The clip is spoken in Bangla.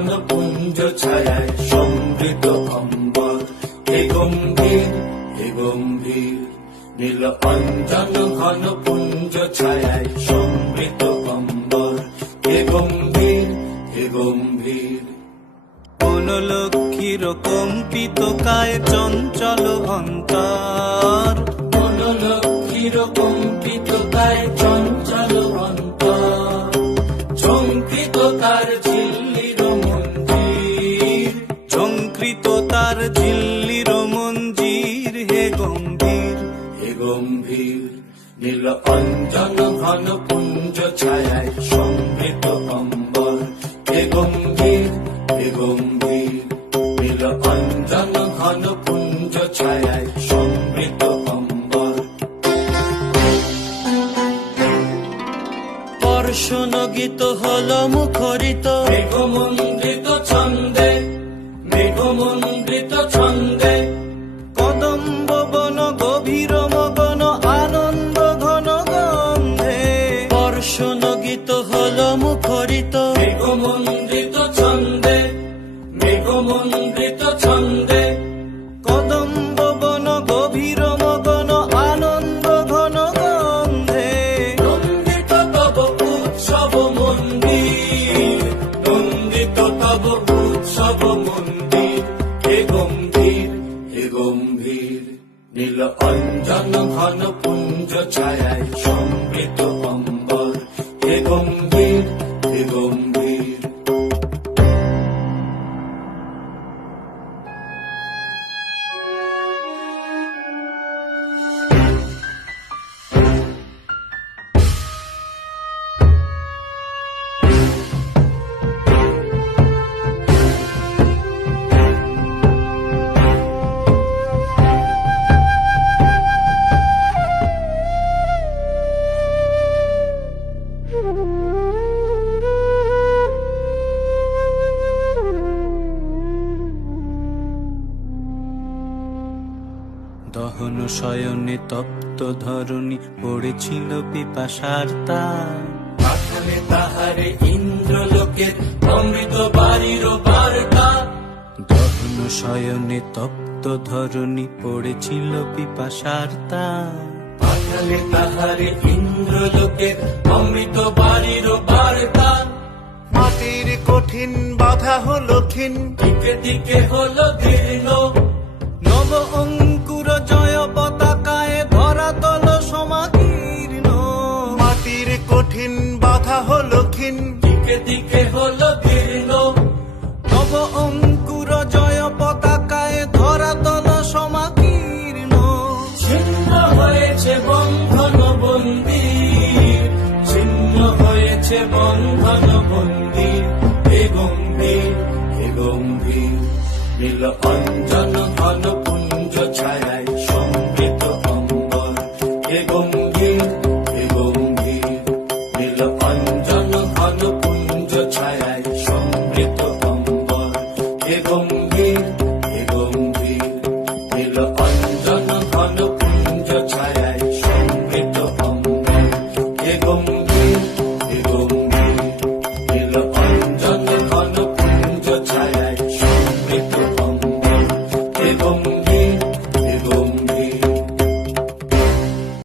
ঘন পুঞ্জ ছায়ায় সমৃদ্ধ অম্বর হে গম্ভীর হে গম্ভীর নীল অঞ্জন ঘন পুঞ্জ ছায়ায় সমৃদ্ধ অম্বর হে গম্ভীর হে গম্ভীর। কোন লক্ষ্মীর কম্পিত কায় চঞ্চল অন্তর কোন লক্ষ্মীর কম্পিত কায় চঞ্চল তার ঝিল্লির মঞ্জির হে গম্ভীর হে গম্ভীর। নীল অঞ্জন ঘন পুঞ্জ ছায়ায় সমৃদ্ধ অম্বর হে গম্ভীর হে গম্ভীর। নীল অঞ্জন ঘন পুঞ্জ ছায়ায় সমৃদ্ধ অম্বর বর্ষণ গীত হল মুখরিত। মেঘমন্ডিত ছন্দে মন্দির হে গম্ভীর হে গম্ভীর। নীল অঞ্জন ঘন পুঞ্জ ছায় সমৃদ্ধ। শয়নে তপ্ত ধরণী পড়েছিল পিপাসার তার পাঠালে তাহারে ইন্দ্রলোকের অমৃত বাড়ির বার্তা। শয়নে তপ্ত ধরণী পড়েছিল পিপাসার তার পাঠালে তাহারে ইন্দ্রলোকের অমৃত বাড়ির বার্তা। মাটির কঠিন বাধা হলো ক্ষীণ। দিকে দিকে হলো দীর্ণ। নব অঙ্কুর কঠিন বাধা হলো ক্ষীণ। দিকে দিকে হলো দীর্ণ নব অঙ্কুর জয় পতাকায় ধরাতল সমাকীর্ণ। ছিন্ন হয়েছে বন্ধন বন্দির ছিন্ন হয়েছে বন্ধন বন্দির হে গম্ভীর হে গম্ভীর নীল অঞ্জন ঘন